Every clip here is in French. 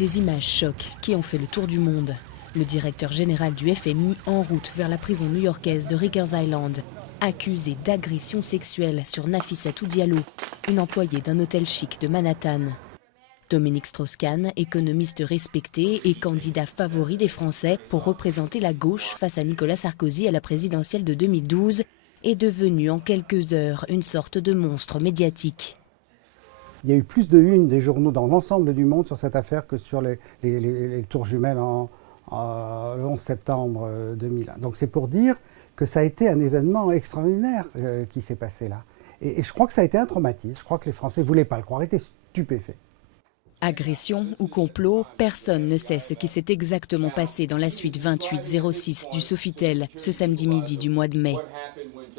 Des images chocs qui ont fait le tour du monde. Le directeur général du FMI en route vers la prison new-yorkaise de Rikers Island, accusé d'agression sexuelle sur Nafissatou Diallo, une employée d'un hôtel chic de Manhattan. Dominique Strauss-Kahn, économiste respecté et candidat favori des Français pour représenter la gauche face à Nicolas Sarkozy à la présidentielle de 2012, est devenu en quelques heures une sorte de monstre médiatique. Il y a eu plus de une des journaux dans l'ensemble du monde sur cette affaire que sur les tours jumelles le 11 septembre 2001. Donc c'est pour dire que ça a été un événement extraordinaire qui s'est passé là. Et je crois que ça a été un traumatisme. Je crois que les Français ne voulaient pas le croire, étaient stupéfaits. Agression ou complot, personne ne sait ce qui s'est exactement passé dans la suite 2806 du Sofitel ce samedi midi du mois de mai.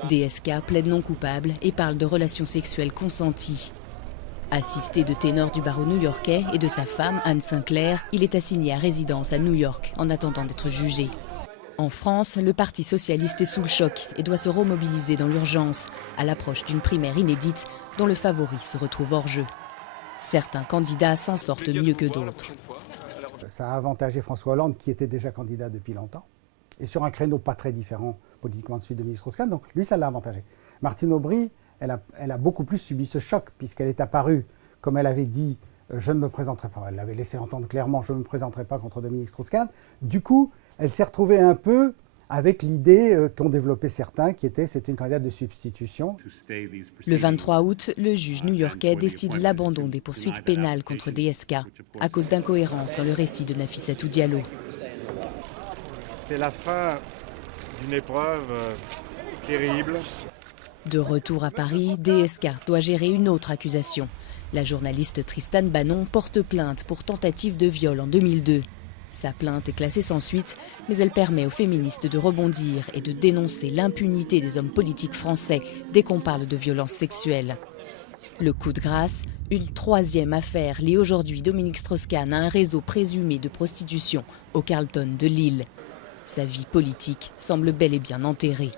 DSK plaide non coupable et parle de relations sexuelles consenties. Assisté de ténors du barreau new-yorkais et de sa femme, Anne Sinclair, il est assigné à résidence à New York en attendant d'être jugé. En France, le Parti socialiste est sous le choc et doit se remobiliser dans l'urgence, à l'approche d'une primaire inédite dont le favori se retrouve hors jeu. Certains candidats s'en sortent mieux que d'autres. Ça a avantagé François Hollande, qui était déjà candidat depuis longtemps, et sur un créneau pas très différent politiquement de celui de Dominique Strauss-Kahn, donc lui, ça l'a avantagé. Martine Aubry, elle a beaucoup plus subi ce choc, puisqu'elle est apparue, comme elle avait dit, je ne me présenterai pas, elle l'avait laissé entendre clairement, je ne me présenterai pas contre Dominique Strauss-Kahn. Du coup, elle s'est retrouvée un peu avec l'idée qu'ont développé certains, c'était une candidate de substitution. Le 23 août, le juge new-yorkais décide l'abandon des poursuites pénales contre DSK à cause d'incohérences dans le récit de Nafissatou Diallo. C'est la fin d'une épreuve terrible. De retour à Paris, DSK doit gérer une autre accusation. La journaliste Tristan Banon porte plainte pour tentative de viol en 2002. Sa plainte est classée sans suite, mais elle permet aux féministes de rebondir et de dénoncer l'impunité des hommes politiques français dès qu'on parle de violences sexuelles. Le coup de grâce, une troisième affaire lie aujourd'hui Dominique Strauss-Kahn à un réseau présumé de prostitution au Carlton de Lille. Sa vie politique semble bel et bien enterrée.